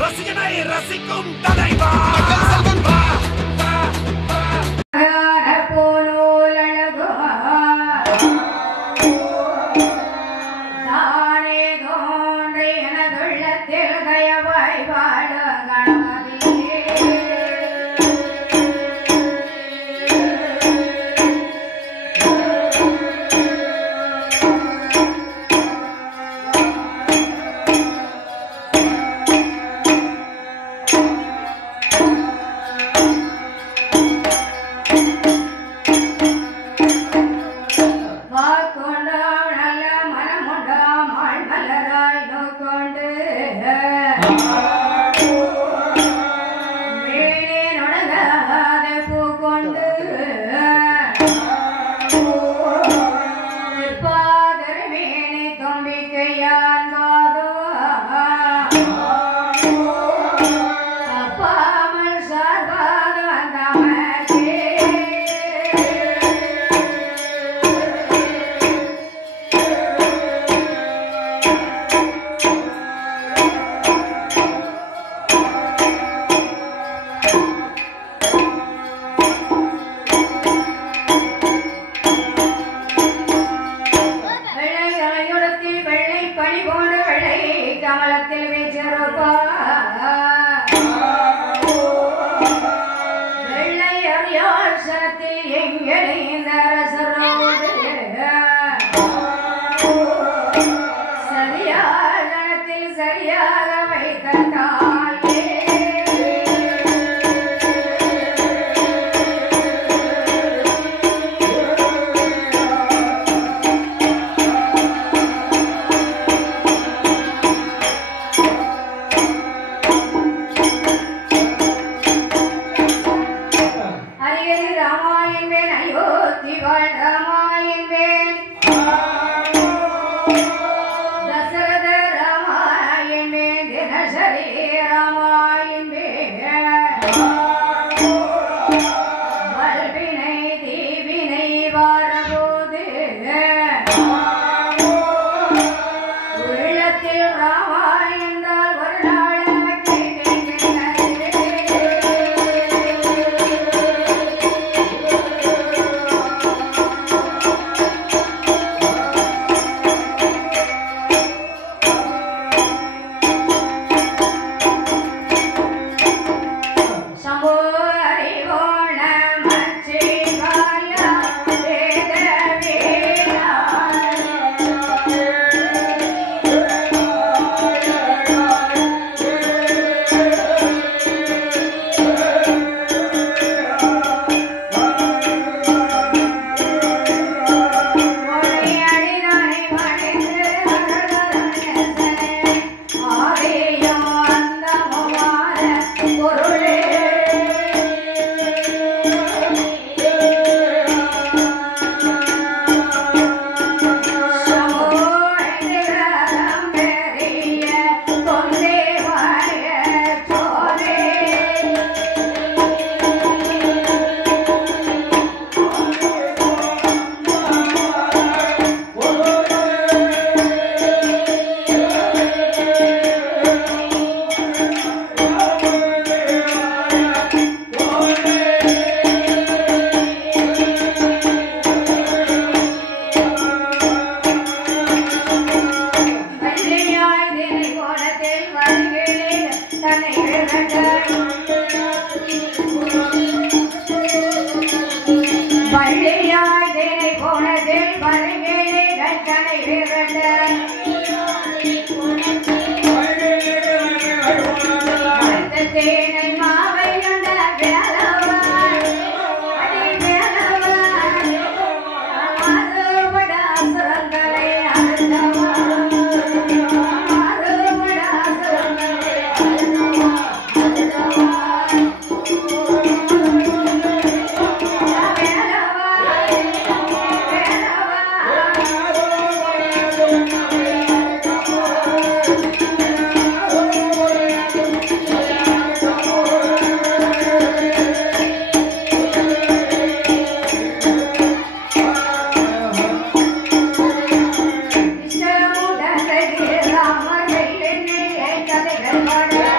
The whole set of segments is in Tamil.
ரசிகனை ரசிக்கும் தலைவா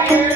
Bye.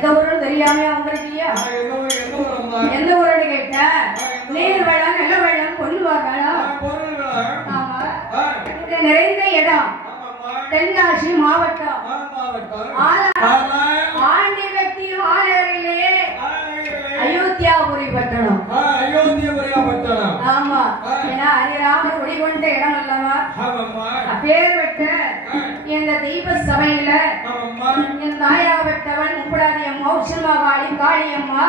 எந்த ஊருன்னு தெரியாம வந்திருக்கியா? எந்த ஊருன்னு கேட்ட நீர் வெள்ளம் நல்ல வெள்ளம் கொள்ளுவாங்களா? ஆமா. இங்க நிறைந்த இடம் தென்காசி மாவட்டம் ஆண்டிவெட்டியும் ஆலரிலே அயோத்தியாபுரி பட்டணம். ஆமா. ஏன்னா ஹரிராமர் குடிகொண்ட இடம் அல்லவா? பேர் பெற்ற இந்த தெய்வ சபையில என் தாயாகப்பட்டவள் முப்படாதி அம்மா உஷமாகாளி காளியம்மா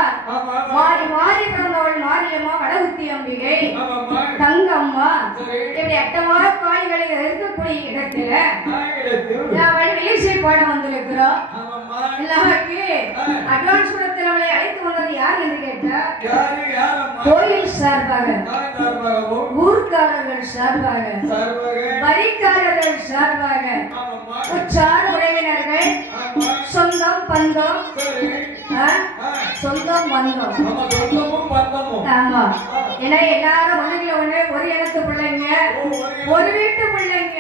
மாறி மாறி பிறந்தவள் மாரியம்மா வடகுத்தி அம்பிகை தங்கம்மா இப்படி அட்டமான காய்களில் இருக்கக்கூடிய இடத்துல அவள் இசை பாட வந்திருக்கிறோம். அட்வான்ஸ் படத்தில் அவளை அழைத்து வந்தது யார் என்று கேட்டார். கோயில் சார்பாக, ஊர்க்காரர்கள் சார்பாக, வரிக்காரர்கள் சார்பாக, உற்றார் உறவினர்கள், சொந்தம் பந்தம், சொந்தம் பந்தம். ஆமா. ஏன்னா எல்லாரும் ஒண்ணுல ஒண்ணு ஒரு இடத்து பிள்ளைங்க, ஒரு வீட்டு பிள்ளைங்க,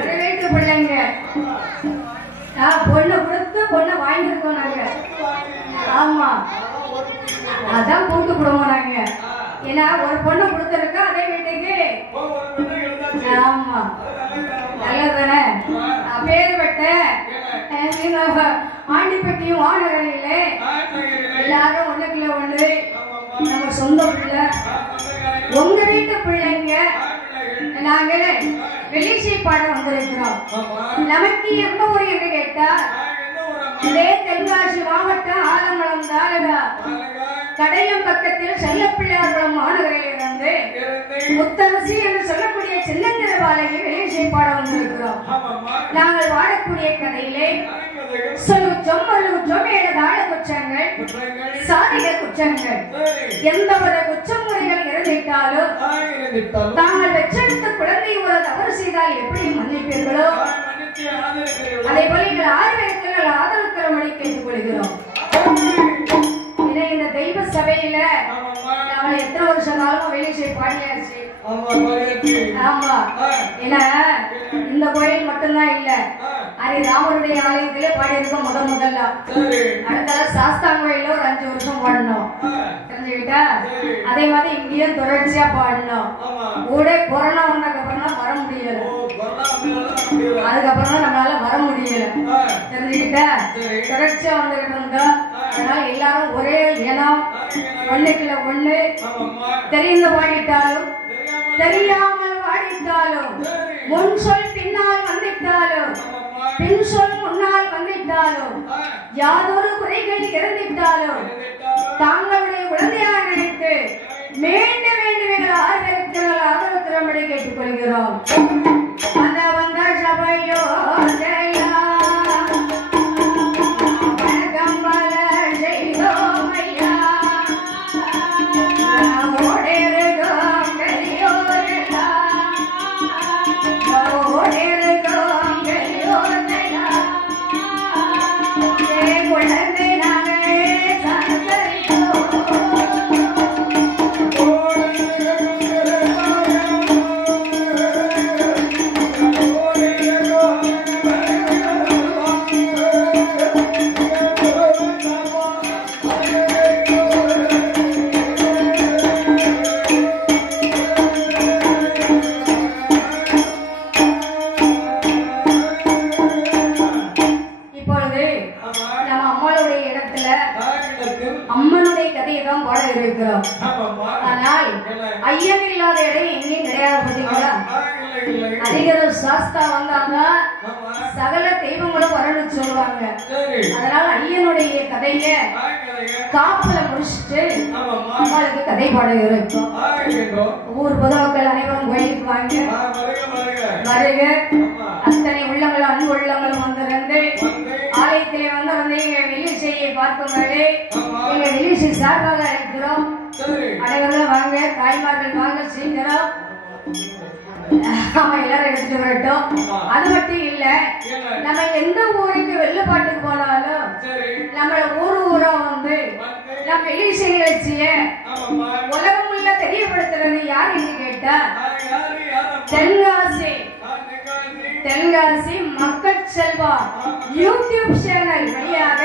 ஒரு வீட்டு பிள்ளைங்க. பொண்ணு கொடுத்து பொண்ணை வாங்கிருக்கோம் நாங்க. ஆமா. அதான் கூட்டு குடும்பம் நாங்க. ஏன்னா ஒரு பொண்ணு கொடுத்துருக்கா அதே வீட்டுக்கு. ஆமா. நல்லதானே? பேர் பெற்ற ஆண்டிப்பட்டியும் மாநகரிலே எல்லாரும் ஒண்ணுக்குள்ள ஒண்ணு நம்ம சொந்த பிள்ளை, உங்க வீட்டு பிள்ளைங்க. நாங்க வெளிச்சை பாட வந்திருக்கிறோம். நமக்கு எந்த ஊர் என்று கேட்டால் இதே தென்காசி மாவட்டம் ஆலங்குளம் தாலுகா கடையம் பக்கத்தில் செல்லப்பிள்ளையார்குளம் மாநகரில் இருந்து முத்தரசி என்று சொல்லக்கூடிய சின்னந்திர பாலகி வெளிச்சை பாட வந்திருக்கிறோம். நாங்கள் வாழக்கூடிய கதையிலே சொல்லுச்சோம் மறுகுச்சோம் ஏழு தாழ குற்றங்கள் சாதிக குற்றங்கள் எந்த ஒரு குற்றம் முறைகள் இறந்துவிட்டாலும் தாங்கள் பெற்றெடுத்த குழந்தை ஒரு தவறு செய்தால் எப்படி மன்னிப்பீர்களோ அதே போல எங்கள் ஆய்வகத்தில் ஆதரவுத்தரமொழி கேட்டுக் கொள்கிறோம். இந்த தெய்வ சபையில நாங்கள் எத்தனை வருஷம் நாளும் வெளிச்சை பாடியாச்சு. ஆமா. ஏன்னா இந்த கோயில் மட்டும்தான் இல்ல, ஹரிராமருடைய ஆலயத்திலே பாடியிருக்கோம் முதல்ல. அடுத்த சாஸ்தாங்க கோயில ஒரு 5 வருஷம் பாடணும் தெரிஞ்சுக்கிட்டா. அதே மாதிரி இங்கேயும் தொடர்ச்சியா பாடணும். கூட கொரோனா வந்ததுக்கு அப்புறம் தான் வர முடியல, அதுக்கப்புறம் தான் நம்மளால வர முடியல தெரிஞ்சுக்கிட்டா. தொடர்ச்சியா வந்துகிட்டு இருந்தோம். அதனால எல்லாரும் ஒரே இனம், ஒண்ணுக்குள்ள ஒண்ணு. தெரிந்து பாடிட்டாலும் தெரியாமல் பாடிட்டாலும், முன் சொல் பின்னால் வந்துட்டாலும், பின் சொல் முன்னால் வந்துட்டாலும், யாதொரு குறைகள் இறந்துட்டாலும் தாங்களுடைய குழந்தையாக நினைத்து மீண்டும் மீண்டும் ஆதரவுத்திறம்படி கேட்டுக் கொள்கிறோம். அந்த வந்த சபையோ அம்மனுடைய கதையை தான் பாட இருக்கிறோம். ஆனால் ஐயம் இல்லாத இடம் எங்கேயும் கிடையாது பார்த்தீங்களா? அதிகார சாஸ்தா வந்தாதான் சகல தெய்வங்களும் வரணும்னு சொல்லுவாங்க. அதனால ஐயனுடைய கதைய காப்புல முடிச்சுட்டு அம்மாளுக்கு கதை பாட இருக்கும். ஊர் பொதுமக்கள் அனைவரும் கோயிலுக்கு வாங்க வருக. அத்தனை உள்ளங்களும் அன்பு உள்ளங்களும் வந்திருந்து ஆலயத்திலே வந்து வெளிச்சையை பார்க்கும்போது எங்க வெளிச்சை சார்பாக அழைக்கிறோம். அனைவரும் வாங்க, தாய்மார்கள் வாங்க, சீக்கிரம் எல்லாரும் எடுத்துட்டு வரட்டும். அது மட்டும் இல்ல, நம்ம எந்த ஊருக்கு வெள்ளப்பாட்டுக்கு போனாலும் நம்ம ஊரா வந்து நம்ம வெளிச்சை நிகழ்ச்சிய உலகம் உள்ள தெரியப்படுத்துறது யார் என்று கேட்டா தென்காசி மக்கள் செல்வம் யூடியூப் சேனல் வழியாக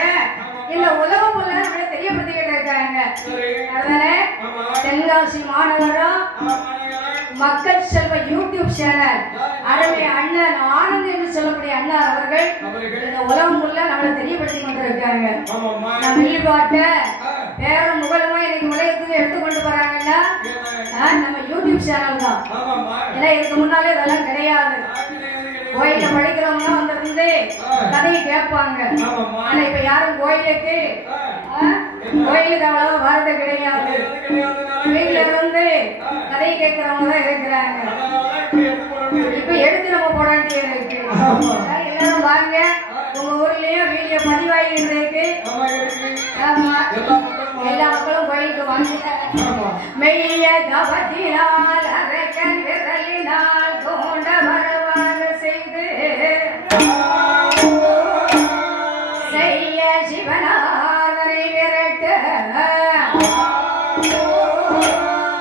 இந்த உலகம் உள்ள நம்மளை தெரியப்படுத்திக்கிட்டு இருக்காங்க. அதனால தென்காசி மாநகரம் மக்கள் செல்வ யூடியூப் சேனல் அருமை அண்ணன் ஆனந்த் என்று சொல்லக்கூடிய அண்ணா அவர்கள் இந்த உலகம் உள்ள நம்மளை தெரியப்படுத்தி கொண்டிருக்காங்க. நம்ம வெளிப்பாட்ட பேரும் முகலமா இன்னைக்கு உலகத்துக்கு எடுத்து கொண்டு போறாங்கன்னா நம்ம யூடியூப் சேனல் தான். ஏன்னா இதுக்கு முன்னாலே இதெல்லாம் கிடையாது. கோயில படிக்கிறவங்க வந்திருந்து கதையை கேட்பாங்க. ஆனா இப்ப யாரும் கோயிலுக்கு அவ்வளவு வரது கிடையாது. வீட்டுல இருந்து கதை கேட்கிறவங்க தான் இருக்கிறாங்க. இப்ப எடுத்து நம்ம போட வேண்டியது இருக்கு. எல்லாரும் வாங்க, உங்க ஊர்லயும் வீடியோ பதிவாகிட்டு இருக்கு. ஆமா, எல்லா மக்களும் கோயிலுக்கு வாங்க. மெய்ய தவத்தினால் அரக்கன் விரலினால் தோண்ட வரவாக செய்து செய்ய சிவனாதனை விரட்ட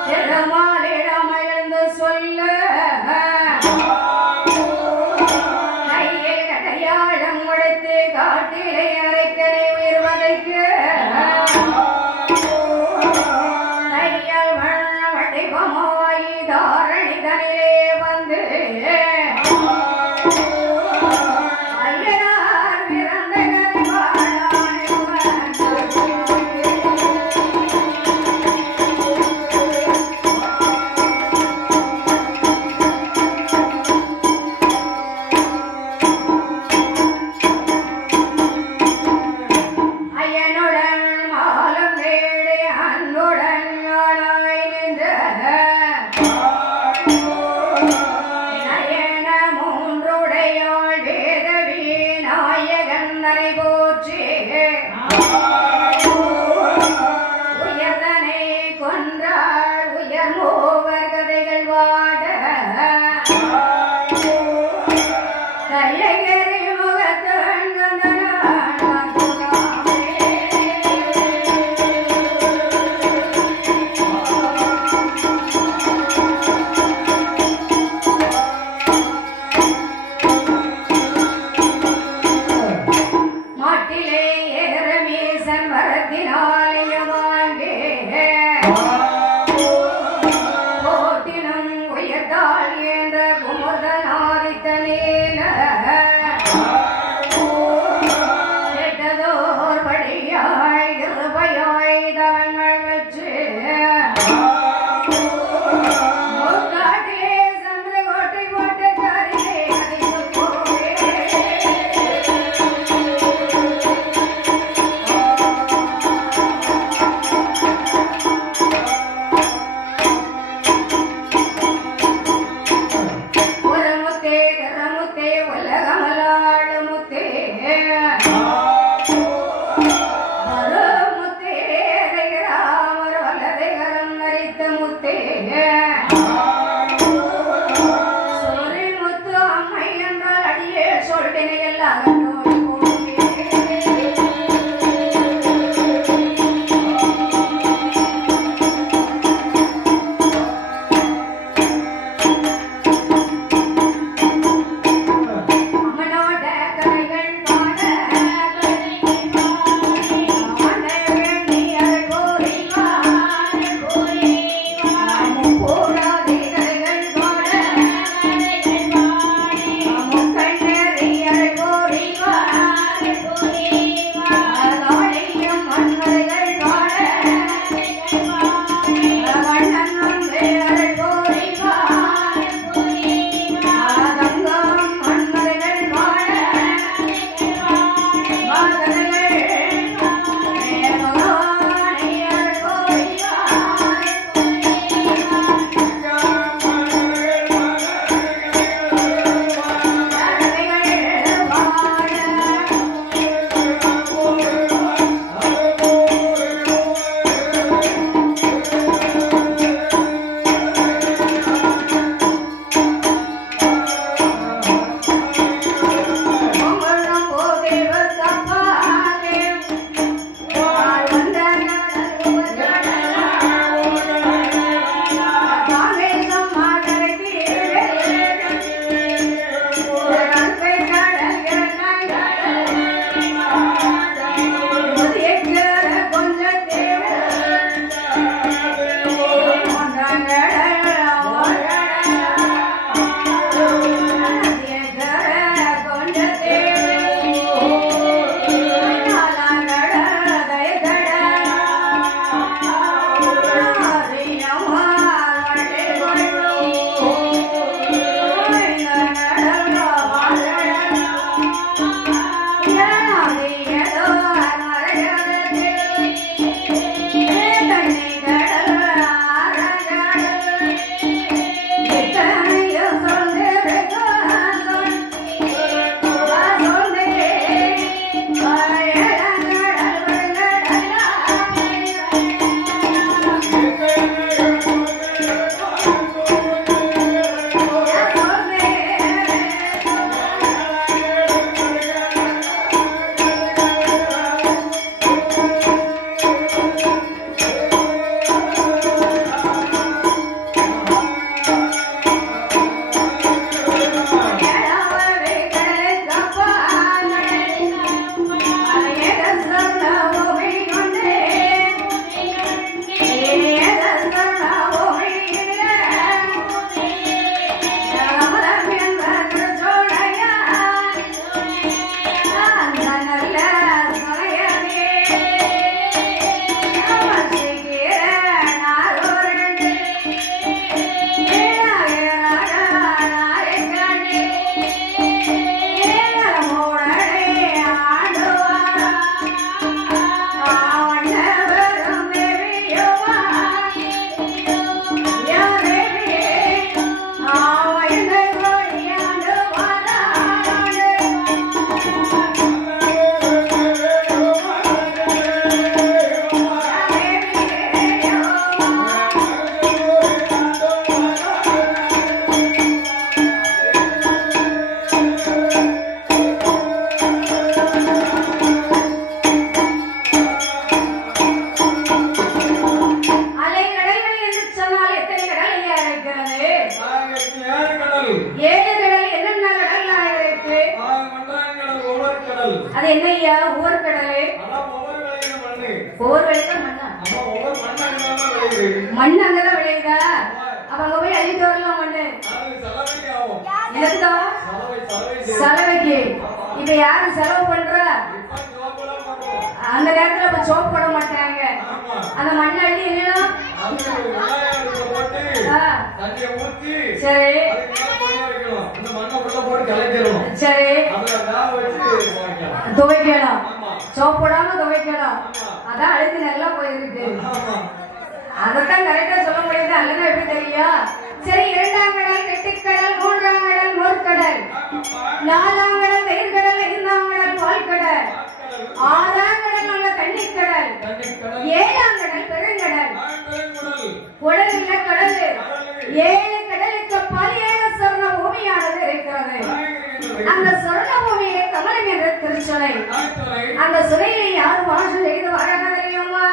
திருமாலிடம் எழுந்து சொல்ல கையில் கடையாளம் கொடுத்து காட்டிலே அரைக்கரை உயர்வதைக்கு தாரணிதனிலே வந்து ஐயனார் பிறந்த ஐயனுடன் மாலம் தேடி அன்புடன் ஆளாய் நின்ற போற்றி உயர்தனை கொன்றாள் உயர் மூவர் கதைகள் வாட கையகரி முகத்தவன் மாட்டிலே ஏறமீசன் வரத்தினாலயமாங்கே போட்டினம் உயர்த்தாள் என்ற குமுதனாதித்தனேன கேட்டதோர் படியாய் இருபயாய் தவங்கள் வச்சு முக்காட்டிலே சந்திரகோட்டை போட்ட காரிலே அடித்து போவே Bye. அது என்ன ஐயா ஒவ்வொரு கடலை ஒவ்வொரு விளைதான் மண்ணா மண் அங்கதான் விளையுதா அப்ப அங்க போய் அள்ளிட்டு வரலாம் மண்ணு எனக்குதான் செலவைக்கு இப்ப யாரும் செலவு பண்றா அந்த நேரத்துல இப்ப சோப்பு போட மாட்டாங்க அந்த மண்ணை அள்ளி என்னலாம் சரி சரி துவைக்கலாம் சோப்பு போடாம துவைக்கலாம் அதான் அழுத்து நல்லா போயிருக்கு அதத்தான் கரெக்டா சொல்ல முடியுது அல்லனா எப்படி தெரியும் சரி இரண்டாம் கடல் கெட்டிக்கடல் மூன்றாம் கடல் மோர்கடல் நாலாம் கடல் வெயிர்கடல் ஐந்தாம் கடல் பால்கடல் ஆறாம் கடல் நல்ல கன்னிக்கடல் ஏழாம் கடல் பெருங்கடல் உடல் இல்ல கடல் ஏழு கடலுக்கு பால் ஏழு சொர்ண பூமியானது இருக்கிறது அந்த சொர்ண பூமியிலே கமலம் என்ற திருச்சொலை அந்த சுனையை யார் வாசம் செய்து வர தெரியுமா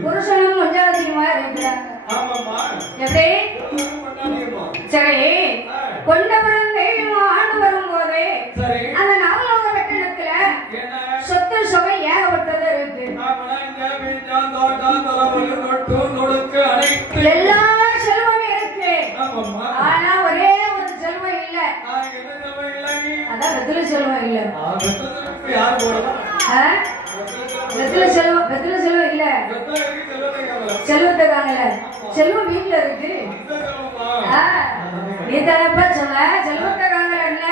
புருஷனும் கொஞ்சம் அதிகமா இருக்கிறாங்க சரி கொண்டவரும் தெய்வம் ஆண்டு வரும் போது அந்த நவலோக வெட்டணத்துல சொத்து சுவை ஏகப்பட்டது இருக்கு எல்லா செல்வமும் இருக்கு ஆனா ஒரே ஒரு செல்வம் இல்ல அதான் வெத்தில செல்வம் இல்ல வெத்தில செல்வம் இல்ல செல்வத்தை தாங்கல செல்வம் வீட்டுல இருக்கு நீ தரப்ப சொன்ன செல்வத்தை தாங்கல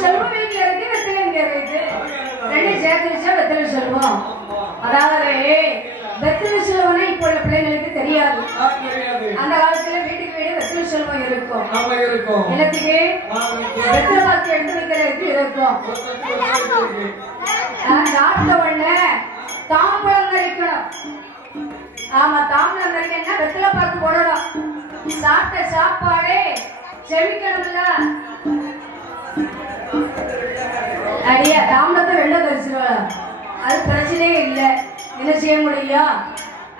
செல்வம் வீட்டுல இருக்கு வெத்தில இங்க இருக்கு ரெண்டு சேர்த்து வச்சா வெத்தில செல்வம் அதாவது வெத்தில செல்வம்னா இப்ப உள்ள பிள்ளைங்களுக்கு தெரியாது அந்த காலத்துல வீட்டுக்கு வீடு வெத்தில செல்வம் இருக்கும் எனக்கு வெத்தில பாத்து எடுத்து வைக்கிறதுக்கு இருக்கும் சாப்பிட்ட உடனே தாம்பூலம் கழிக்கணும் ஆமா தாம்பூலம் கழிக்கணும்னா வெத்தில பாக்கு போடணும் சாப்பிட்ட சாப்பாடு செமிக்கணும்ல அடியா தாம்பூலத்தை வெள்ள கழிச்சிருவாங்க அது பிரச்சனையே இல்லை என்ன செய்ய முடியும்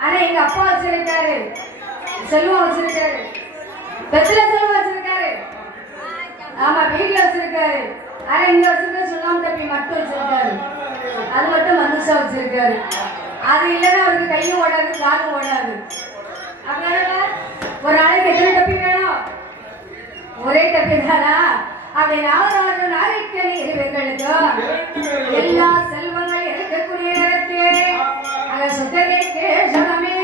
ஆனா எங்க அப்பா வச்சிருக்காரு செல்வம் வச்சிருக்காரு வெத்தில செல்வம் வச்சிருக்காரு ஆமா வீட்டுல வச்சிருக்காரு ஆனா இங்க வச்சிருக்க சுண்ணாம்பு டப்பி மட்டும் வச்சிருக்காரு அது மட்டும் மனுஷா வச்சிருக்காரு அது இல்லைன்னா அவருக்கு கையும் ஓடாது காலும் ஓடாது அப்படின்னா ஒரு நாளைக்கு எத்தனை டப்பி வேணும் ஒரே டப்பி தானா அப்படி நாலு நாளைக்கு இருவர்களுக்கு எல்லா செல்வங்கள் இருக்கக்கூடிய நேரத்தில் அங்க சுத்தகைக்கு சனமே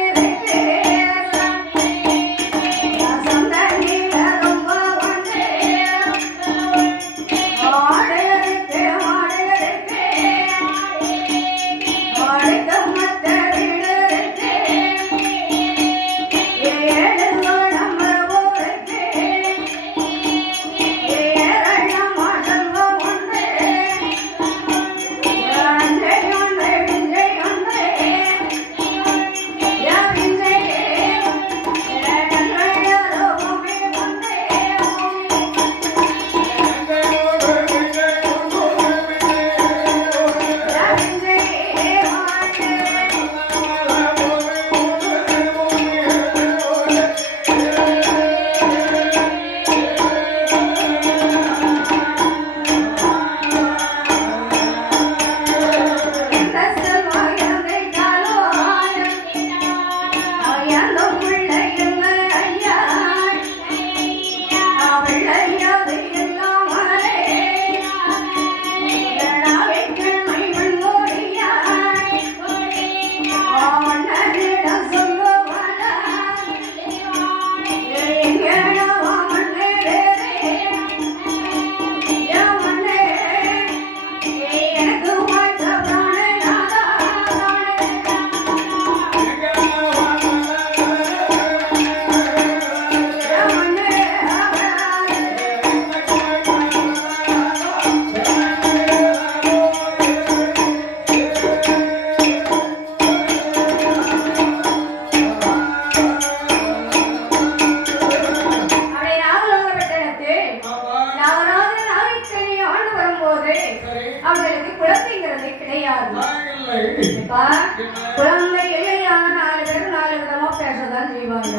குழந்தை இல்லையான 4 பேர் 4 விதமா பேசதான் செய்வாங்க.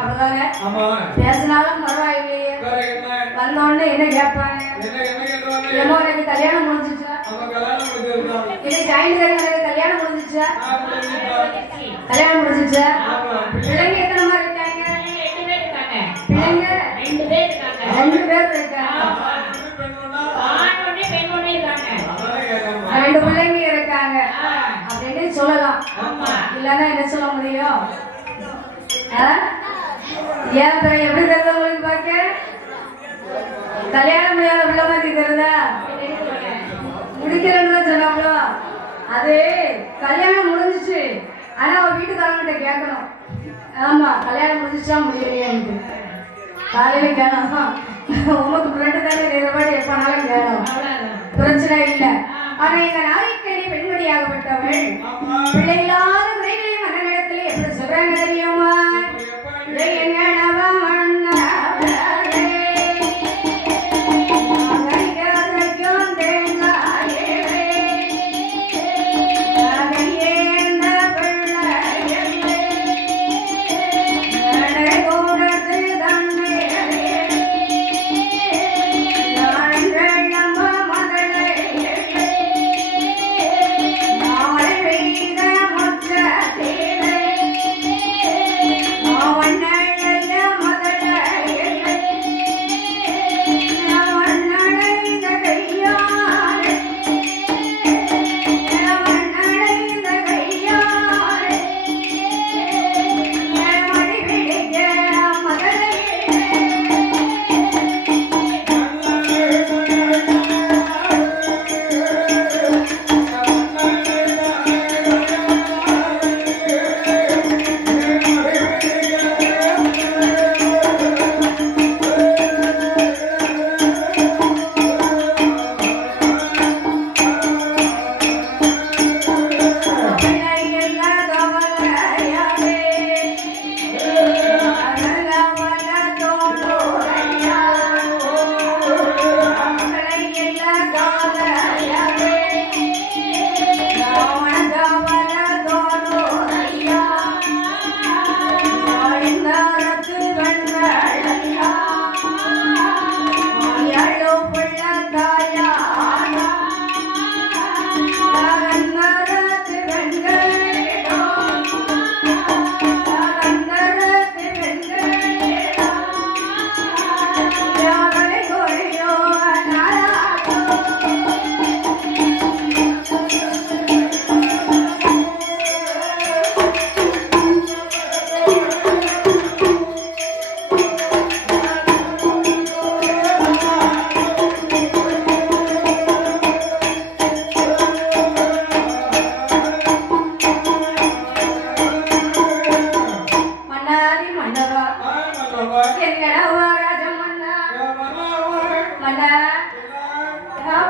அப்படிதானே? பேசினாலும் பரவாயில்லையே. வந்தோடனே என்ன கேட்பாங்க? ஏமா எனக்கு கல்யாணம் முடிஞ்சிச்சா? இது ஜாயின்ட் கல்யாணம் முடிஞ்சிச்சா? கல்யாணம் முடிஞ்சிச்சா? பிள்ளைங்க எத்தனை மாதிரி இருக்காங்க? பிள்ளைங்க 2 பேர் இருக்காங்க. 2 பேர் இருக்காங்க. 2 பிள்ளைங்க இருக்காங்க அப்படின்னு சொல்லலாம். இல்லன்னா என்ன சொல்ல முடியும்? ஏன் எப்படி தெரியுது உங்களுக்கு? பார்க்க கல்யாணம் முடியாத பிள்ளை மாதிரி தெரியுதா? முடிக்கிறேன்னு சொன்னாங்களோ அது கல்யாணம் முடிஞ்சிச்சு. ஆனா அவ வீட்டுக்காரங்கிட்ட கேட்கணும். ஆமா கல்யாணம் முடிஞ்சிச்சா முடியலையான்னு காலையில கேட்கணும். உமக்கு ஃப்ரெண்டு தானே நிறப்பாடு எப்பனாலும் கேட்கணும். பிரச்சனை இல்லை. ஆனா எங்க நாளைக்கடி பெண்மணியாகப்பட்டவள் பிள்ளை இல்லாத குறைகளை மன நேரத்தில் எப்படி சொல்றாங்க தெரியுமா?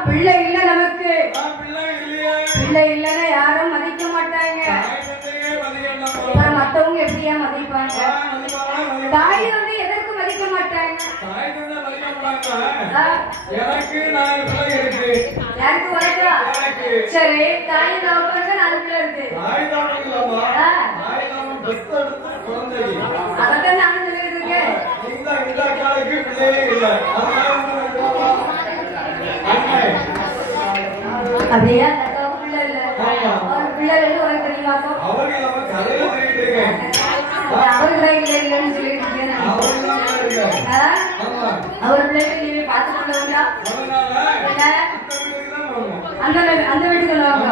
பிள்ளை இல்ல நமக்கு. பிள்ளை இல்லன்னா யாரும் மதிக்க மாட்டாங்க. மத்தவங்க எப்படியா மதிப்பாங்க? தாய் வந்து எதற்கு மதிக்க மாட்டாங்க? யாருக்கு வரக்கா? சரி தாய் தகப்பனுக்கு 4 பிள்ளை இருக்கு. அதான் நானும் சொல்லிட்டு இருக்கேன். அப்படியா? பிள்ளை இல்ல. ஒரு பிள்ளை உனக்கு தெரியுமாக்கோ? அவர்களே இல்லை இல்லைன்னு சொல்லிட்டு இருக்கேன். அவர் பிள்ளைகளை நீங்க பார்த்து கொண்டவங்களா? அந்த வீட்டுக்கு வாங்க.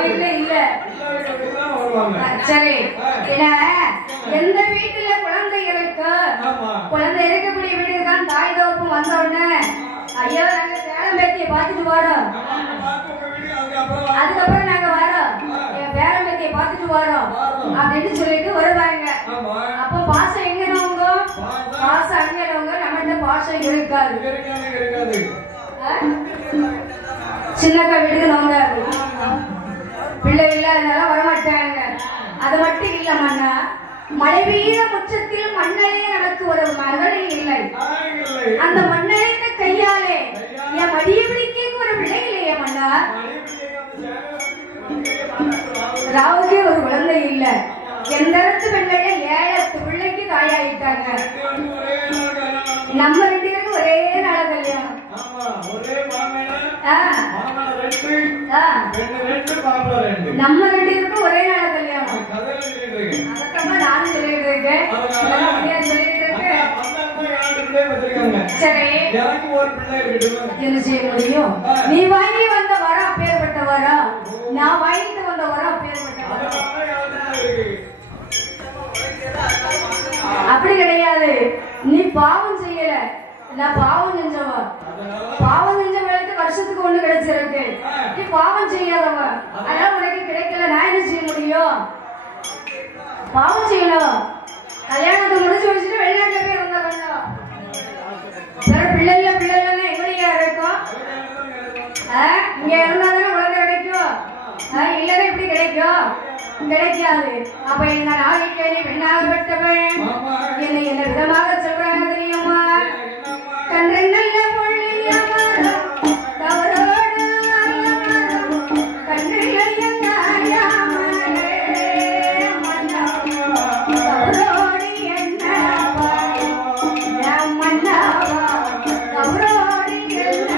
வீட்டுல இல்ல. சரி எந்த வீட்டுல குழந்தை இருக்கு, குழந்தை இருக்கக்கூடிய வீட்டுக்கு தான் தாய் தகப்பு வந்த உடனே ஐயா நாங்க பேரன் பேத்தியை பார்த்துட்டு வரோம், அதுக்கப்புறம் நாங்க வரோம், என் பேரன் பேத்தியை பார்த்துட்டு வரோம் அப்படின்னு சொல்லிட்டு வருவாங்க. அப்ப பாசம் எங்கனவங்க? பாசம் அங்கனவங்க, நம்மகிட்ட பாசம் இருக்காது. சின்னக்கா வீட்டுக்கு நம்ம பிள்ளை இல்லாதனால வரமாட்டாங்க. அது மட்டும் இல்ல மன்னா, மழை பெய்த முற்றத்தில் மண்ணலே எனக்கு ஒரு மகளே இல்லை. அந்த மண்ணலைத்த கையாலே என் மடிய பிடிக்க ஒரு பிள்ளை இல்லையே மன்னா. ராவுக்கே ஒரு குழந்தை இல்ல. எந்த இடத்து பிள்ளைய 7 பிள்ளைக்கு தாயாயிட்டாங்க. நம்ம 2 பேரும் ஒரே நாள கல்யாணம். நம்ம 2 பேருக்கும் ஒரே நாள கல்யாணம். அதத்தான் நானும் சொல்லிட்டு இருக்கேன். சொல்லிட்டு இருக்கேன். சரி, என்ன செய்ய முடியும்? நீ வாங்கி வந்த வரம் அப்பேற்பட்ட வரம், நான் வாங்கிட்டு வந்த வரம் அப்பேற்பட்ட வரம். அப்படி கிடையாது. நீ பாவம் செய்யல, நான் பாவம் செஞ்சவ. பாவம் செஞ்சவங்களுக்கு வருஷத்துக்கு 1 கிடைச்சிருக்கு. நீ பாவம் செய்யாதவ, அதனால உனக்கு கிடைக்கல. நான் என்ன செய்ய முடியும்? பாவம் செய்யணும். கல்யாணத்தை முடிச்சு வச்சுட்டு வெளிநாட்டுல போய் இருந்த கொஞ்சம் பிள்ளைல எங்கடியா இருக்கும்? இங்க இருந்தாதானே உலக கிடைக்கும். இல்லவே இப்படி கிடைக்கும்? கிடைக்காது. அப்ப எங்க நாளைக்கு நீ பெண்ணாகப்பட்டவன் என்னை என்ன விதமாக சொல்றாங்க தெரியுமா? கன்று நல்ல தவறோடு கன்று தவறோடு என்ன மன்னாவா தவறோடு என்ன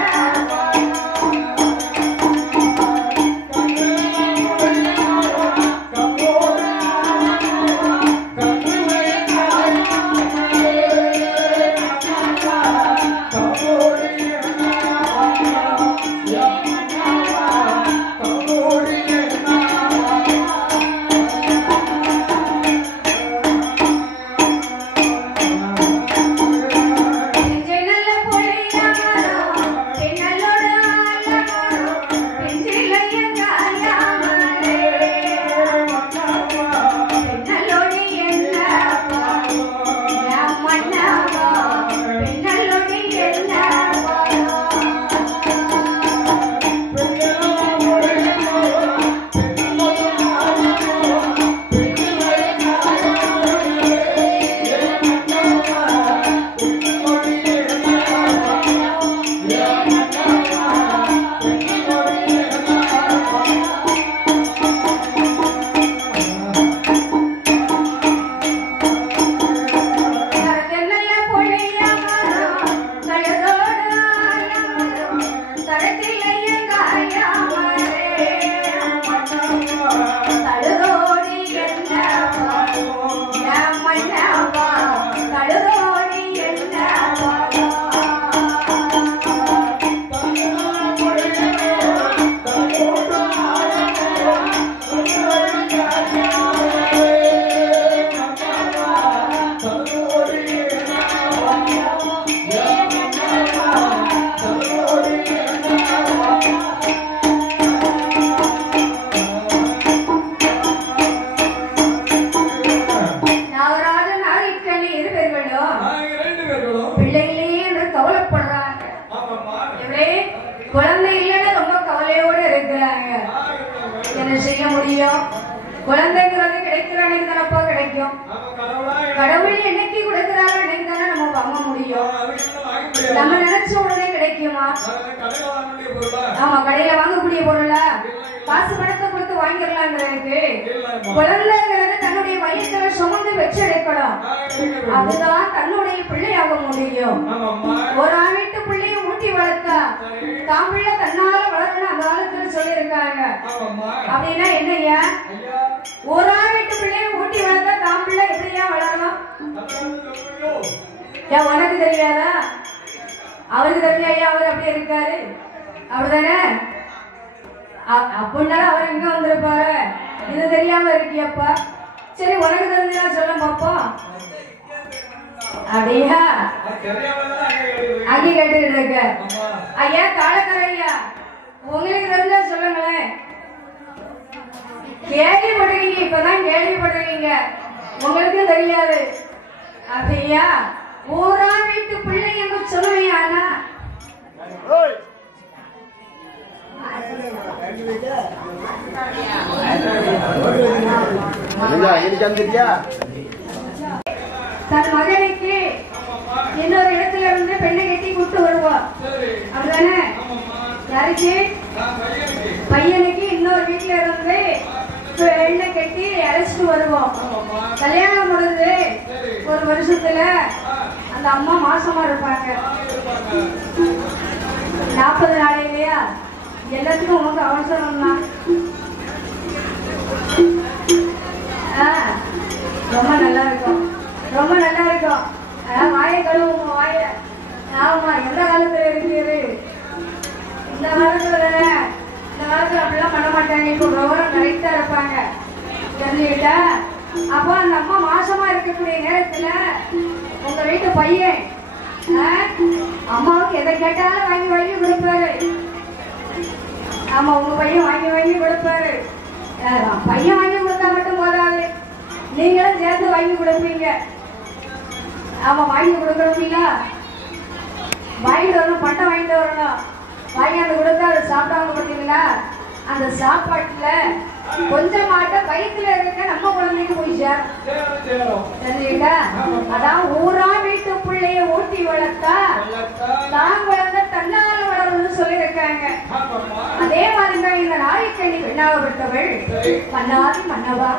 குழந்தைங்கிறது கிடைக்கிற அன்னைக்கு தானப்பா கிடைக்கும். கடவுள் என்னைக்கு கொடுக்கிறாரோ அன்னைக்கு தானே நம்ம வாங்க முடியும். நம்ம நினைச்ச உடனே கிடைக்குமா? ஆமா, கடையில வாங்கக்கூடிய பொருளா காசு பணத்தை கொடுத்து வாங்கிடலாங்கிறதுக்கு குழந்தைங்கிறது தன்னுடைய வயிற்றுல சுமந்து வெச்செடுக்கணும். அதுதான் தன்னுடைய பிள்ளையாக முடியும். ஒரு வீட்டு பிள்ளையை ஊட்டி வளர்த்தா தான் பிள்ளை தன்னால வளரணும் அந்த காலத்துல சொல்லியிருக்காங்க. அப்படின்னா என்னையா? ஒரு வீட்டு பிள்ளையை ஊட்டி வளர்த்தா தான் பிள்ளை எப்படியா வளரணும்? ஏன் உனக்கு தெரியாதா? அவருக்கு தெரியா? அவர் அப்படியே இருக்காரு, அப்படிதானே? அப்படின்னாலும் அவர் எங்க வந்திருப்பாரு? இது தெரியாம இருக்கியப்பா. சரி, உனக்கு தெரிஞ்சா சொல்ல பாப்போம். அப்படியா? அங்கே கேட்டுக்கிட்டு இருக்க ஐயா, காலக்கரையா, உங்களுக்கு தெரிஞ்சா சொல்லுங்களேன். கேள்விப்படுறீங்க, இப்பதான் கேள்விப்படுறீங்க, உங்களுக்கு தெரியாது. அப்படியா? ஊரா வீட்டு பிள்ளை என்று சொல்லுவீங்க. ஆனா தன் மகனுக்கு இன்னொரு இடத்துல இருந்து பெண்ணை கட்டி கூட்டு வருவான், அப்படிதானே? யாருக்கு? பையனுக்கு இன்னொரு வீட்டுல இருந்து பெண்ணை கட்டி அழைச்சிட்டு வருவோம். கல்யாணம் முடிஞ்சு ஒரு வருஷத்துல அந்த அம்மா மாசமா இருப்பாங்க. 40 நாள் இல்லையா? எல்லாத்துக்கும் உங்க அவசரம் தான். ரொம்ப நல்லா இருக்கும், ரொம்ப நல்லா இருக்கும். வாயை கழுவுங்க, வாய. ஆமா, எந்த காலத்துல இருக்கிறது? இந்த காலத்துல அப்படிலாம் பண்ண மாட்டாங்க. இப்போ விவரம் கரெக்டா இருப்பாங்க, தெரிஞ்சுக்கிட்டா. அப்போ அந்த அம்மா மாசமா இருக்கக்கூடிய நேரத்துல உங்க வீட்டு பையன் அம்மாவுக்கு எதை கேட்டாலும் வாங்கி வாங்கி கொடுப்பாரு. ஆமா, உங்க பையன் வாங்கி வாங்கி கொடுப்பாரு. பையன் வாங்கி கொடுத்தா மட்டும் போதாது, நீங்களும் சேர்த்து வாங்கி கொடுப்பீங்க. ஆமா, வாங்கி கொடுக்கறீங்களா? வாங்கிட்டு வரணும், பட்டம் வாங்கிட்டு வரணும். வாங்கிட்டு கொடுத்தா அதை சாப்பிடாம பார்த்தீங்களா? அந்த சாப்பாட்டுல கொஞ்சமாட்ட வயிற்றுல இருக்க நம்ம குழந்தைக்கு போய் சேரும். தெரிஞ்சுக்கிட்டா? அதான் ஊரா வீட்டு பிள்ளைய ஊட்டி வளர்த்தா தான் குழந்தை தன்னால வளரும்னு சொல்லியிருக்காங்க. அதே மாதிரிதான் இந்த நாய்க்கணி பெண்ணாக விட்டவள் மன்னாதி மன்னவா.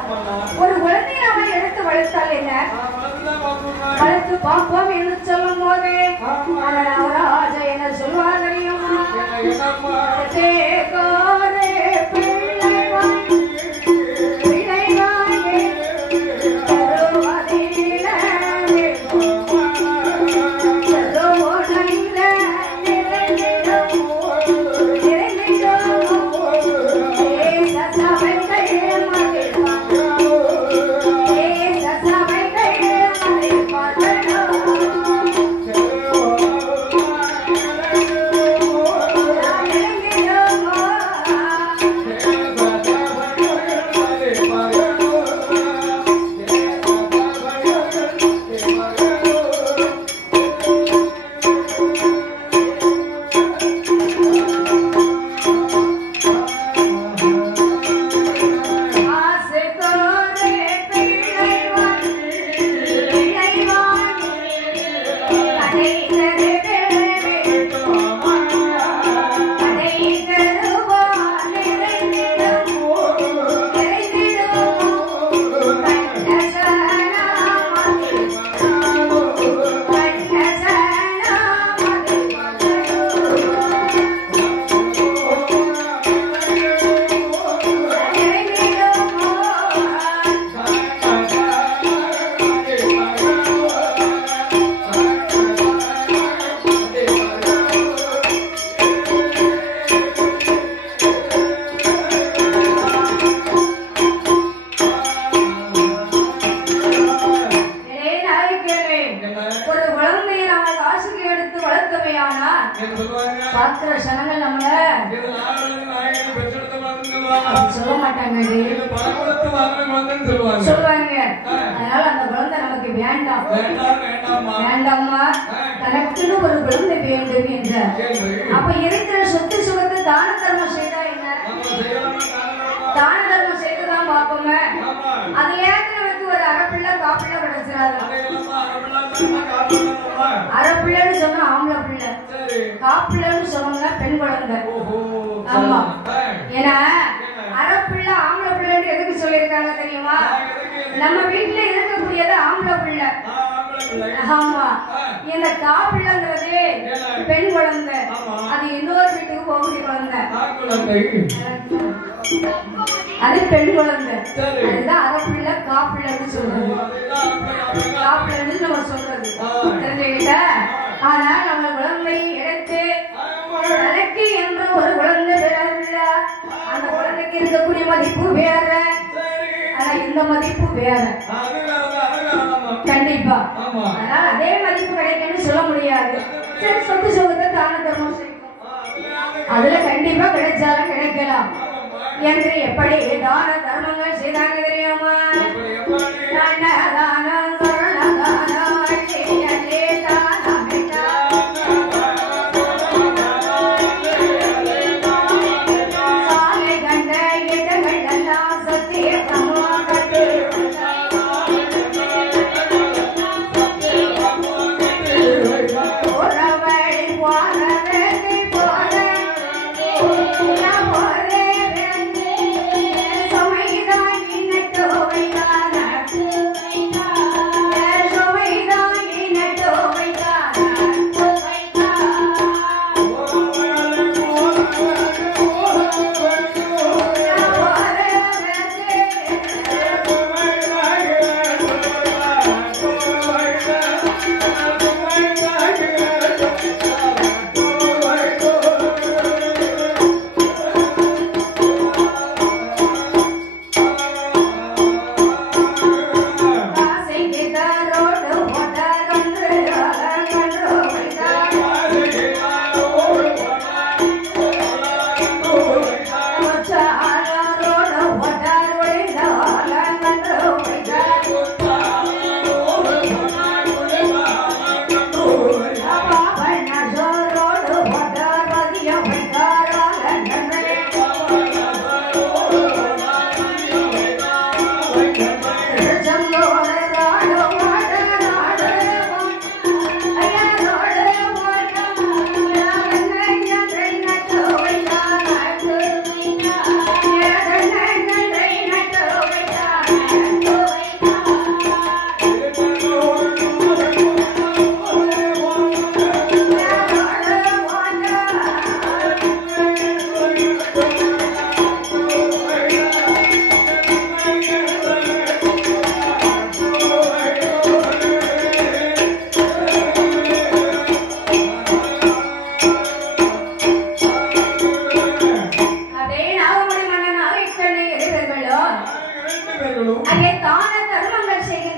ஒரு குழந்தையை அவன் எடுத்து வளர்த்தால் என்ன, வளர்த்து பார்ப்போம் என்று சொல்லும் போது ராஜா என்ன சொல்வார் தெரியுமா? பாக்குற சனங்கள் நம்மள சொல்ல மாட்டாங்க, சொல்லுவாங்க. அதனால அந்த குழந்தை நமக்கு வேண்டாம், வேண்டாமா, தனக்குன்னு ஒரு குழந்தை வேண்டும் என்ற. அப்ப இருக்கிற சொத்து சுகத்தை தான தர்மம் செய்தா என்ன? தான தர்மம் செய்துதான் பார்ப்போமே. அது ஏற்கனவே ஒரு அரைப்பிள்ளை காப்பிள்ளை கிடைச்சிடாது. அரைப்பிள்ளைன்னு சொன்னா ஆம்பளை பிள்ளை, காப்பிள்ளைன்னு சொன்னோம்னா பெண் குழந்தை. ஆமா, ஏன்னா அரைப்பிள்ளை ஆம்பளை பிள்ளைன்னு எதுக்கு சொல்லியிருக்காங்க தெரியுமா? நம்ம வீட்டுல இருக்கக்கூடியது ஆம்பளை பிள்ளை. ஆமா, இந்த காப்பிள்ளைங்கிறது பெண் குழந்தை. அது இன்னொரு வீட்டுக்கு போகக்கூடிய குழந்தை, அது பெண் குழந்தை. அதுதான் அரைப்பிள்ளை காப்பிள்ளைன்னு சொல்றது, காப்பிள்ளைன்னு நம்ம சொல்றது, தெரிஞ்சுக்கிட்ட. ஆனா நம்ம குழந்தையை எடுத்து தலைக்கு என்ற ஒரு குழந்தை வேற, அந்த குழந்தைக்கு இருக்கக்கூடிய மதிப்பு வேற, ஆனா இந்த மதிப்பு வேற. கண்டிப்பா. அதனால அதே மதிப்பு கிடைக்கும்னு சொல்ல முடியாது. சரி, சொத்து சுகத்தை தான தர்மம் செய்யும், அதுல கண்டிப்பா கிடைச்சாலும் கிடைக்கலாம் என்று எப்படி தான தர்மங்கள் செய்தாங்க தெரியுமா? Samai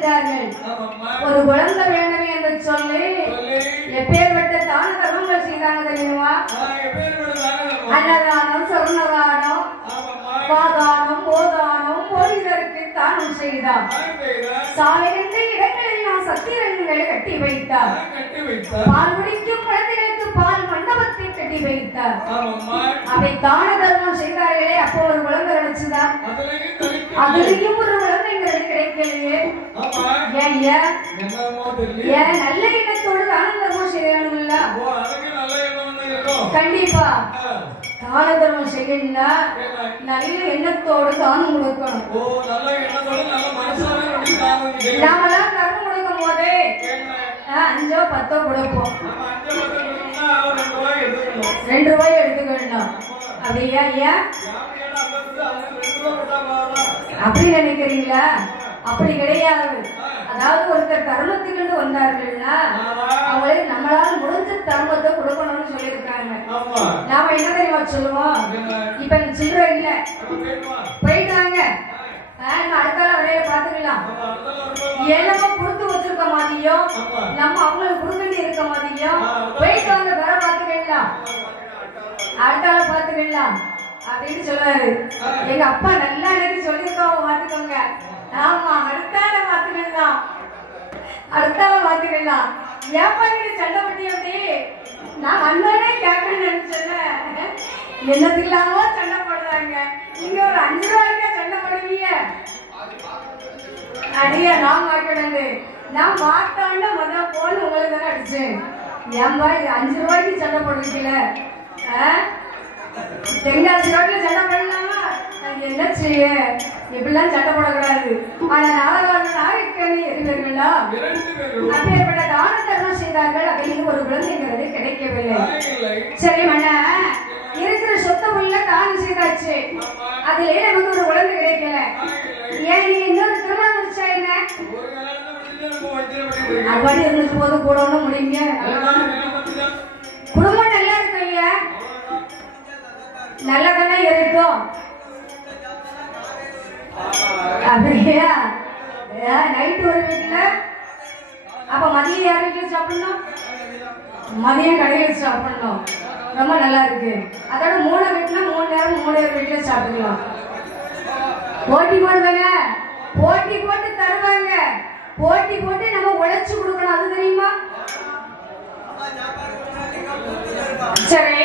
செய்தார்கள். ஒரு குழந்தை வேண்டும் என்று சொல்லி எப்பேற்பட்ட தான தர்மங்கள் செய்தாங்க தெரியுமா? அன்னதானம், சொர்ணதானம், பாதானம், போதானம், போலிதற்கு தானம் செய்தார். சாலைகின்ற இடங்களில் நான் சத்திரங்களை கட்டி வைத்தார். பால் குடிக்கும் குழந்தைகளுக்கு பால் மண்டபத்தை கட்டி வைத்தார். அதை தான தர்மம் செய்தார்களே, அப்போ ஒரு குழந்தை கிடைச்சுதான். அதுலயும் ஒரு குழந்தைங்கிறது கிடைக்கலையே. ஏன் நல்ல எண்ணத்தோடு தான தர்மம் செய்யணும்ல? கண்டிப்பா தான தர்மம் செய்யணும்னா நல்ல எண்ணத்தோடு தானம் கொடுக்கணும். நாமெல்லாம் தர்மம் கொடுக்கும் போதே 5 10 கொடுப்போம். 2 ரூபாய் எடுத்துக்கணும். அப்படியா? ஏன் அப்படி நினைக்கிறீங்களா? அப்படி கிடையாது. அதாவது ஒருத்தர் தர்மத்துக்கு வந்தார்கள்னா அவங்களுக்கு நம்மளால முடிஞ்ச தர்மத்தை கொடுக்கணும்னு சொல்லியிருக்காங்க. நாம என்ன தெரியுமா சொல்லுவோம்? இப்ப சில்லறை இல்ல, போயிட்டாங்க, அடுத்த வேலையை பாத்துக்கலாம். என்னமோ கொடுத்து வச்சிருக்க மாதிரியும் நம்ம அவங்களுக்கு கொடுத்துட்டு இருக்க மாதிரியும் போயிட்டு வாங்க, வர பாத்துக்கலாம், அடுத்தால பாத்துக்கலாம் அப்படின்னு சொல்லுவாரு. எங்க அப்பா நல்லா எனக்கு சொல்லியிருக்கோம், பாத்துக்கோங்க. ஆமா, அடுத்தால பாத்துக்கலாம், அடுத்தால பாத்துக்கலாம். ஏப்பா நீங்க சண்டை பண்ணி அப்படி நான் வந்தோடனே கேட்கணும்னு நினைச்சேன். என்னத்துக்கலாமோ சண்டை போடுறாங்க. நீங்க ஒரு 5 ரூபாய்க்கா சண்டை போடுவீங்க? அடியா நான் மாட்டேனது. நான் மாட்டோன்னு முதல்ல போன் உங்களுக்கு தானே அடிச்சேன். ஏன்பா 5 ரூபாய்க்கு சண்டை போடுறீங்கள? தென்காசி ரோட்ல சண்டை போடலாமா? என்ன செய்ய, இப்படிலாம் சண்டை போடக்கூடாது. ஆனா நாளைக்கு எதிர்களா அப்பேற்பட்ட தான தர்மம் செய்தார்கள். அப்படின்னு ஒரு குழந்தைங்கிறது கிடைக்கவில்லை. சரி மண்ணா, இருக்கிற சொத்தை உள்ள தானம் செய்தாச்சு, அதுல நமக்கு ஒரு குழந்தை கிடைக்கல. ஏன் நீ இன்னொரு திருமணம் முடிச்சா என்ன? அப்படி இருந்துட்டு போது கூட ஒண்ணும் முடியுங்க. குடும்பம் நல்லா இருக்கும் இல்லையா? நல்லதானே இருக்கும். அப்படியா? நைட்டு ஒரு வீட்டுல, அப்ப மதியம் யார் வீட்டுல சாப்பிடணும்? மதியம் கடையில சாப்பிடணும். ரொம்ப நல்லா இருக்கு. அதோட 3 வீட்டுல 3 நேரம் 3 வீட்டுல சாப்பிடலாம். போட்டி போடுவாங்க, போட்டி போட்டு தருவாங்க, போட்டி போட்டு நம்ம உழைச்சு கொடுக்கணும். அது தெரியுமா? சரி,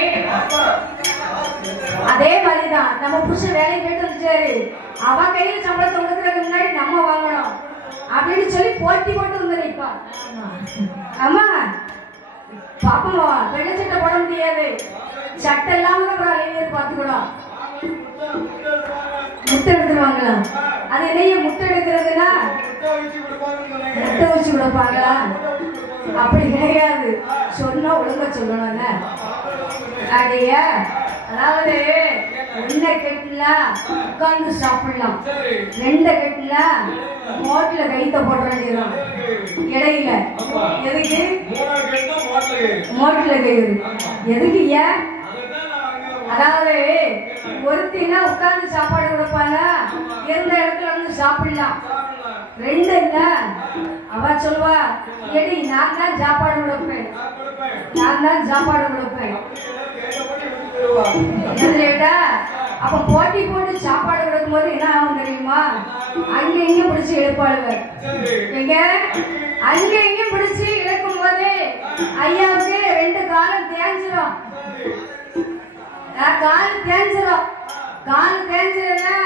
அதே மாதிரிதான் நம்ம புருஷன் வேலை போயிட்டு வந்துச்சாரு, அவன் கையில சம்பளத்தை கொடுக்கறதுக்கு முன்னாடி நம்ம வாங்கணும் அப்படின்னு சொல்லி போட்டி போட்டு வந்து நிற்பா. ஆமா, பாப்பமா வெள்ளை சட்டை போட முடியாது, சட்டை இல்லாம பாத்துக்கலாம். முட்டை எடுத்துருவாங்களா? அது என்னைய முட்டை எடுக்கிறதுனா முட்டை வச்சு கொடுப்பாங்களா? அப்படி கிடையாது. சொன்னா ஒழுங்கா சொல்லணும்ல. அதையா, அதாவது 1 கெட்டினா உட்கார்ந்து சாப்பிடலாம், 2 கெட்டினா மோட்டில கைத்த போட வேண்டியதான் இடையில. எதுக்கு மோட்டில கயிறு? எதுக்கு? ஏன்? அதாவது ஒருத்தினா உட்கார்ந்து சாப்பாடு கொடுப்பாங்க, இருந்த இடத்துல வந்து சாப்பிடலாம். 2 என்ன அவ சொல்வா, எடி நான் தான் சாப்பாடு கொடுப்பேன், நான் தான் சாப்பாடு கொடுப்பேன். அப்ப போட்டி போட்டு சாப்பாடு கொடுக்கும் போது என்ன ஆகும் தெரியுமா? அங்க இங்க பிடிச்சு எழுப்பாளுவர். எங்க அங்க இங்க பிடிச்சு இழுக்கும் போது ஐயாவுக்கு 2 காலம் தேஞ்சிரும். கால் தேஞ்சிரும். கால் தேஞ்சிருந்தா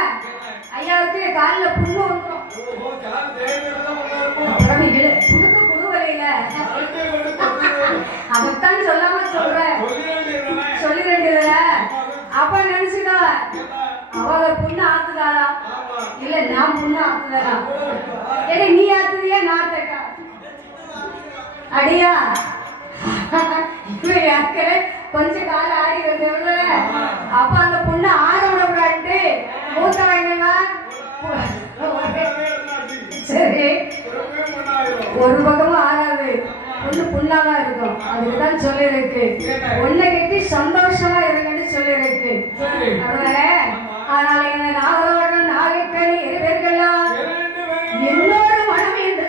ஐயாவுக்கு காலில் புண்ணு வந்துடும். புதுக்கு புது வரையில அதைத்தான் சொல்லாம சொல்றேன், சொல்லிடுறதுல. அப்ப நினைச்சுக்கா அவங்க புண்ணு ஆத்துதாளா இல்ல நான் புண்ணு ஆத்துதாளா? ஏன்னா நீ ஆத்துதியா நான் தேக்கா? அடியா இப்ப யாருக்கே கொஞ்ச காலம் ஆடி வருது. அப்ப அந்த புண்ணு ஆட விடக்கூடாது. மூத்த வேணுமா? சரி, ஒரு பக்கமும் ஆறாது, ஒண்ணு புண்ணாதான் இருக்கும். அதுக்குதான் சொல்லி இருக்கு, 1 கட்டி சந்தோஷமா இருக்குன்னு சொல்லி இருக்கு. அதனால என்ன நாகரோட நாகைக்கணி இருவர்களா என்னோட மனம் என்று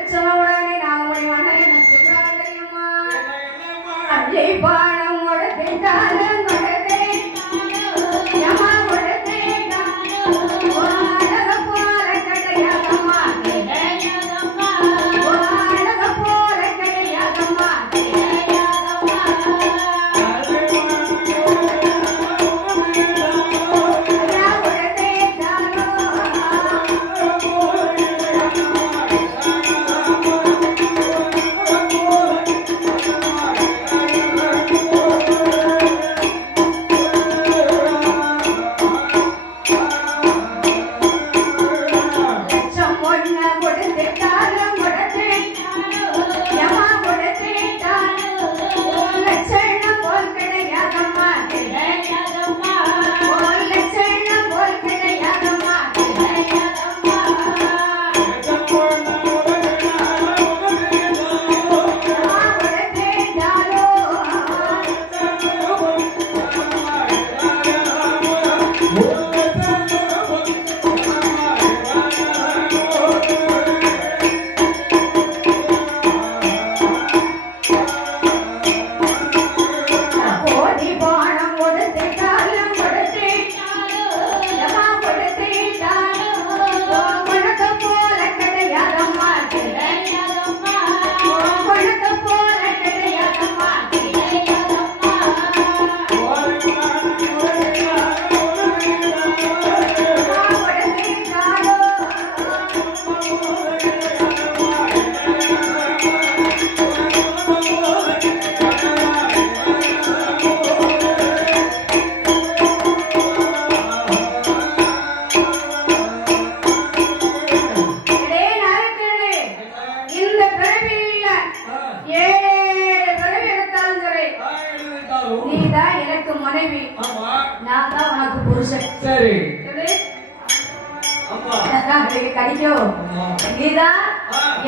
நினைச்சுக்கோ, நீதான்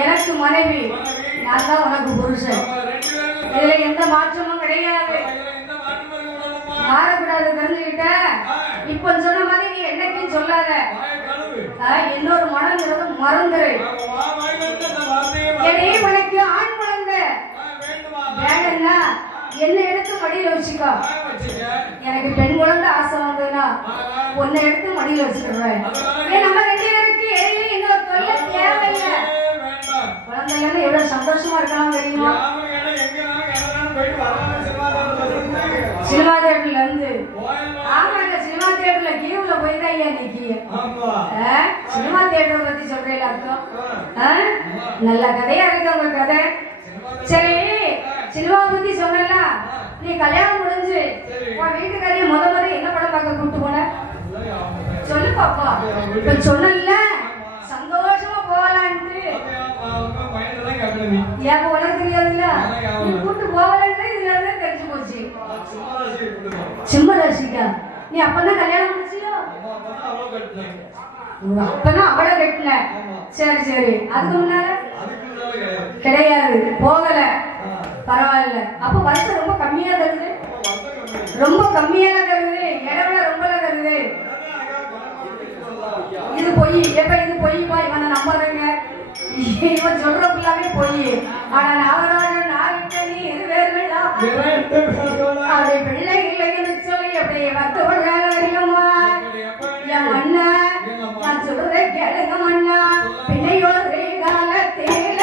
எனக்கு மனைவி, நான் தான் உனக்கு புருஷன். இதுல எந்த மாற்றமும் கிடையாது. மாறக்கூடாது, தெரிஞ்சுக்கிட்ட. இப்ப சொன்ன மாதிரி நீ என்னைக்கும் சொல்லாத. இன்னொரு மனங்கிறது மறந்துரு. என்னையே உனக்கு ஆண் குழந்தை வேணும்னா என்ன எடுத்து மடியில வச்சுக்கோ. எனக்கு பெண் குழந்தை ஆசை வந்ததுன்னா உன்னை எடுத்து மடியில வச்சுக்கிறேன். நம்ம ரெண்டு பேருக்கு இடையில இன்னொரு தொல்லை தேவையில்லை. குழந்தைல எவ்வளவு சந்தோஷமா இருக்கலாம் தெரியுமா? சினிமா தியேட்டர்ல இருந்து ஆமாங்க, சினிமா தியேட்டர்ல கீவுல போய்தான் இன்னைக்கு சினிமா தியேட்டர் பத்தி சொல்றேன். அர்த்தம் நல்ல கதையா இருக்கு உங்க கதை. சரி, சினிமா பத்தி சொல்லலாம். நீ கல்யாணம் முடிஞ்சு உன் வீட்டுக்காரைய முத என்ன படம் பார்க்க கூப்பிட்டு போன சொல்லு பாப்பா. இப்ப சொன்னல சந்தோஷமா போகலான்ட்டு ஏன் உனக்கு தெரியாதுல்ல, நீ கூட்டு போகலன்னு இதுல இருந்து தெரிஞ்சு போச்சு. சிம்ம ராசிக்கா நீ அப்பதான் கல்யாணம் முடிச்சியோ? அப்பதான் அவளை கட்டின. சரி சரி, அதுக்கு முன்னால கிடையாது, போகல. பரவாயில்ல. அப்ப வருஷம் ரொம்ப கம்மியா தருது, ரொம்ப கம்மியா தருது, இடவில ரொம்ப தருது. இது பொய். எப்ப இது பொய்ப்பா, இவனை நம்பாதங்க. இவன் சொல்ற எல்லாமே பொய். ஆனா நாகராஜ நாயக்கனி இது வேறுடா அப்படி பிள்ளை இல்லைன்னு சொல்லி அப்படியே வருத்தப்படுறாங்க. தெரியுமா என் மண்ணா, நான் சொல்றதை கேளுங்க மண்ணா. பிள்ளையோட காலத்தில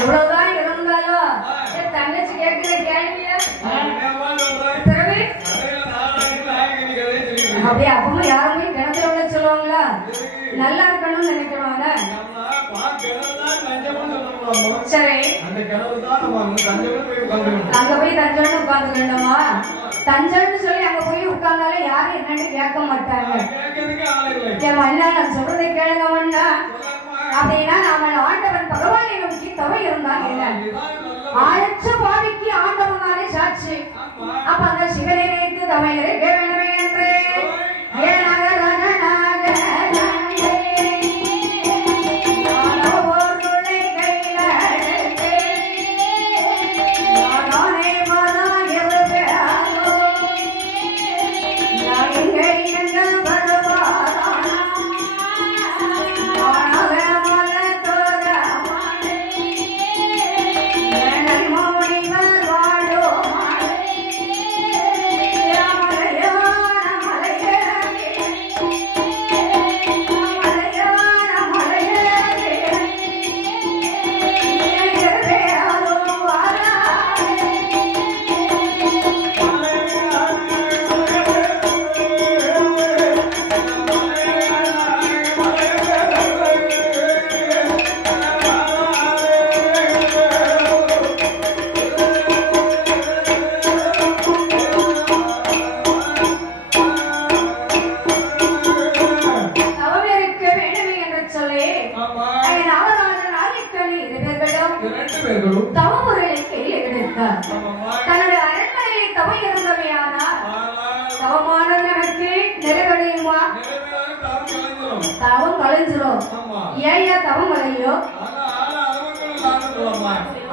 எவ்வளவுதான் இருந்தாலும் தங்கச்சி கேட்கிற கேள்வியா அப்படியே அப்பவும் யாருமே கிணத்துல உள்ள சொல்லுவாங்களா? நல்லா இருக்கணும்னு நினைக்கிறோம். சரி, அங்க போய் தஞ்சோன்னு உட்காந்துக்கணுமா? தஞ்சோன்னு சொல்லி அங்க போய் உட்கார்ந்தாலும் யாரும் என்னன்னு கேட்க மாட்டாங்க. என் மண்ணா, நான் சொல்றதை கேளுங்க மண்ணா. அப்படின்னா நாம ஆண்டவன் பகவானை நோக்கி தவம் இருந்தால் என்ன? ஆழச்ச பாவிக்கு ஆண்டவனாலே சாட்சி. அப்ப அந்த சிவனை வைத்து தவம் இருக்க வேண்டுமே என்று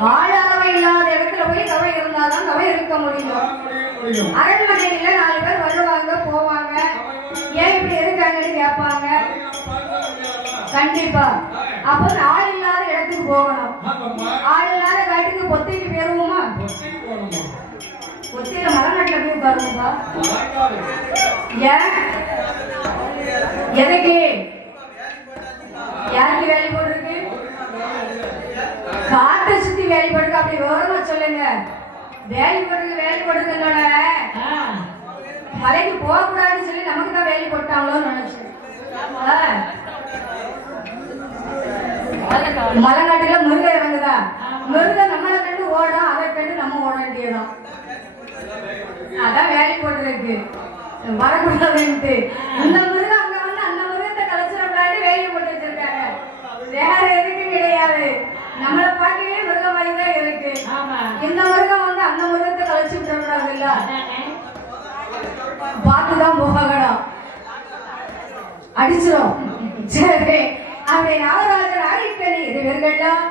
ஆளளவை இல்லாத இடத்துல போய் தவம் இருந்தாதான் தவம் இருக்க முடியும். அரண்மனையில 4 பேர் வருவாங்க போவாங்க, ஏன் இப்படி இருக்காங்கன்னு கேட்பாங்க. கண்டிப்பா அப்ப ஆள் இல்லாத இடத்துக்கு போகணும். ஆள் இல்லாத காட்டுக்கு பொத்திக்கு போயிருவோமா? பொத்தியில மலநாட்டுல போய் பாருங்கப்பா. ஏன் எதுக்கு யாருக்கு வேலை போட்டிருக்கு? காட்டை சுத்தி வேலை போட்டுருக்கு. அப்படி விவரமா சொல்லுங்க. வேலை போட்டுருக்கோட மலைக்கு போக கூடாதுன்னு சொல்லி நமக்கு தான் வேலை போட்டாங்களோன்னு நினைச்சேன். மலைநாட்டுல முருகன் இறங்குதா? முருகன் நம்மளை கண்டு ஓடும், அதை கண்டு நம்ம ஓட வேண்டியதான். அதான் வேலை போட்டுருக்கு வரக்கூடாதுன்ட்டு. இந்த முருகன் அங்க வந்து அந்த முருகத்தை கலைச்சிடக்கூடாது வேலையை போட்டு வச்சிருக்காங்க. வேற எதுக்கும் கிடையாது. நம்மளை பார்க்கவே மிருகம் மாதிரிதான் இருக்கு. இந்த மிருகம் வந்து அந்த மிருகத்தை கழிச்சு விட்டுறக்கூடாது இல்ல, பார்த்துதான் போகணும், அடிச்சிடும். சரி, அப்படி நாகராஜன் அடிக்கடி இதுவர்கள்லாம்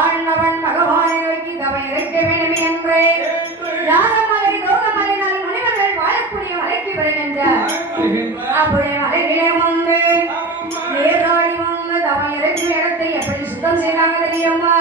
ஆண்டவன் பகவானை நோக்கி தவம் இருக்க வேண்டும் என்று யாகமலை தோகமலை 4 முனிவர்கள் வாழக்கூடிய மலைக்கு வருகின்றார். அப்படி மலையிலே வந்து நீராடி வந்து தவம் இருக்கும் இடத்தை எப்படி சுத்தம் செய்தாங்க தெரியுமா?